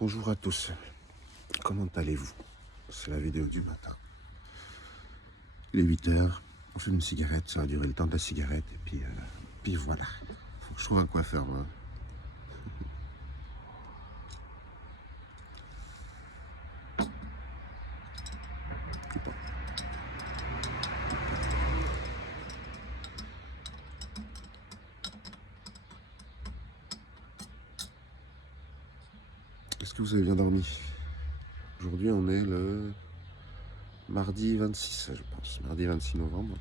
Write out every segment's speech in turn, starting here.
Bonjour à tous, comment allez-vous? C'est la vidéo du matin. Il est 8 h, on fume une cigarette, ça va durer le temps de la cigarette, et puis voilà. Faut que je trouve un coiffeur, moi. Est-ce que vous avez bien dormi? Aujourd'hui, on est le mardi 26, je pense, mardi 26 novembre.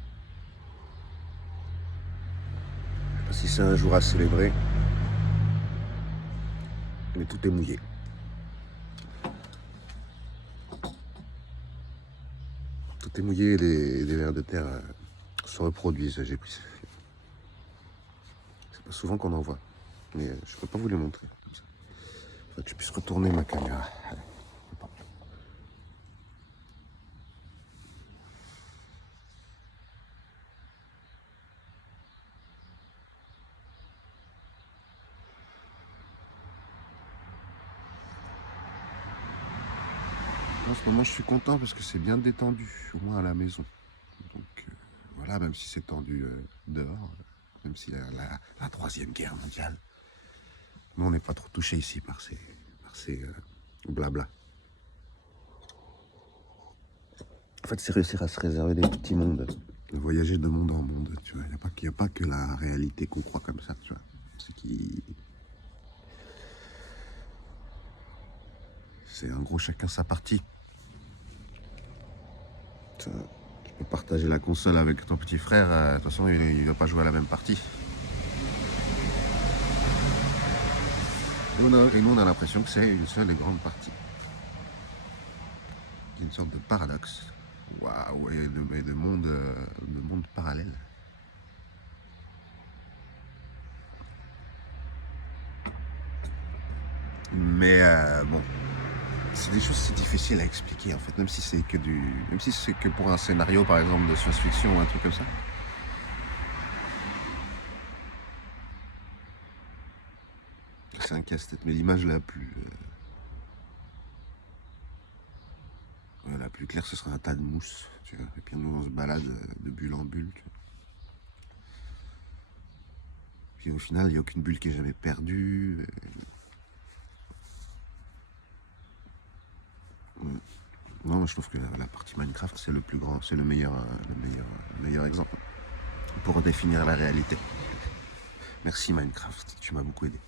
Je sais pas si c'est un jour à célébrer, mais tout est mouillé. Tout est mouillé et les vers de terre se reproduisent. C'est pas souvent qu'on en voit, mais je peux pas vous les montrer comme ça. Faudrait que je puisse retourner ma caméra. En ce moment, je suis content parce que c'est bien détendu, au moins à la maison. Donc voilà, même si c'est tendu dehors, même s'il y a la Troisième Guerre mondiale, nous on n'est pas trop touché ici par ces blabla. En fait, c'est réussir à se réserver des petits mondes, voyager de monde en monde, tu vois. Il n'y a pas que la réalité qu'on croit comme ça, tu vois. C'est un gros chacun sa partie. Tu peux partager la console avec ton petit frère, de toute façon, il ne va pas jouer à la même partie. Et nous, on a l'impression que c'est une seule et grande partie. Une sorte de paradoxe. Waouh, et de monde parallèle. Mais bon, c'est des choses c'est difficile à expliquer en fait, même si c'est que pour un scénario par exemple de science-fiction ou un truc comme ça. C'est un casse-tête, mais l'image la plus claire, ce sera un tas de mousse, tu vois. Et puis nous on se balade de bulle en bulle. Tu vois. Puis au final, il n'y a aucune bulle qui est jamais perdue. Non, moi, je trouve que la partie Minecraft, c'est le plus grand, c'est le meilleur exemple pour définir la réalité. Merci Minecraft, tu m'as beaucoup aidé.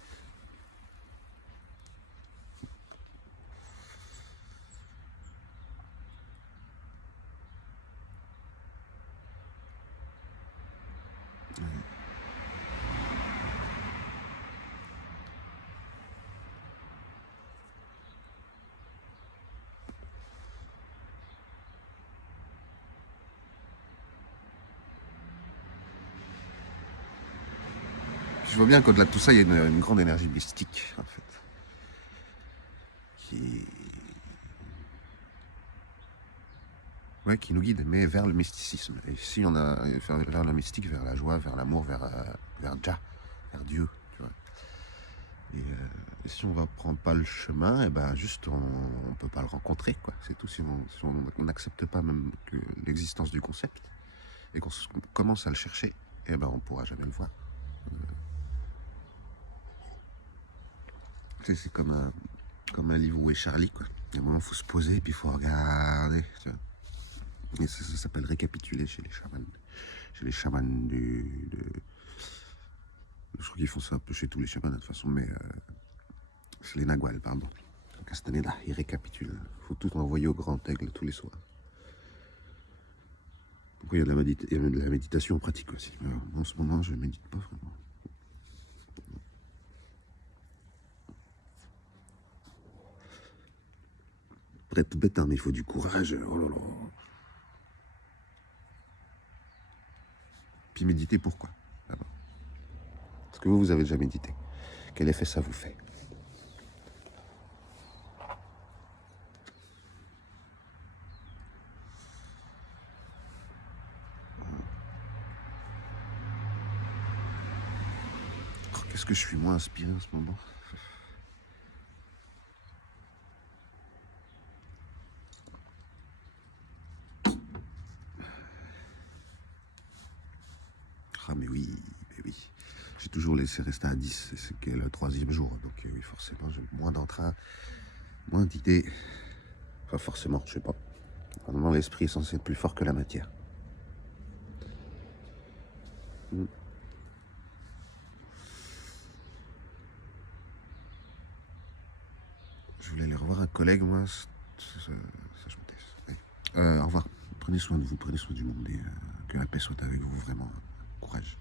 Je vois bien qu'au-delà de tout ça, il y a une grande énergie mystique, en fait, qui, ouais, qui nous guide, mais vers le mysticisme. Et si on a vers le mystique, vers la joie, vers l'amour, vers Jah, vers Dieu, tu vois. Et si on ne prend pas le chemin, et ben juste on peut pas le rencontrer, quoi. C'est tout. Si on n'accepte pas même que l'existence du concept et qu'on commence à le chercher, et ben on pourra jamais le voir. C'est comme un livre où est Charlie, quoi. Il y a un moment, il faut se poser et puis il faut regarder. Tu vois. Et ça s'appelle récapituler chez les chamans. Chez les chamans je crois qu'ils font ça un peu chez tous les chamans de toute façon, mais chez les Nagual, pardon. Castaneda, ils récapitulent. Il faut tout envoyer au grand aigle tous les soirs. Pourquoi il y a de la méditation pratique aussi. Alors, en ce moment, je ne médite pas vraiment. Pour être bête, hein, mais il faut du courage. Oh là là. Puis méditer, pourquoi? Est-ce que vous avez déjà médité? Quel effet ça vous fait? Oh, qu'est-ce que je suis moins inspiré en ce moment? Ah mais oui, mais oui. J'ai toujours laissé rester à 10, c'est que le troisième jour. Donc oui, forcément, j'ai moins d'entrain, moins d'idées. Enfin, forcément, je sais pas. Normalement, l'esprit est censé être plus fort que la matière. Mm. Je voulais aller revoir un collègue, moi. Ça, je me taise. Ouais. Au revoir. Prenez soin de vous, prenez soin du monde et que la paix soit avec vous, vraiment. Courage.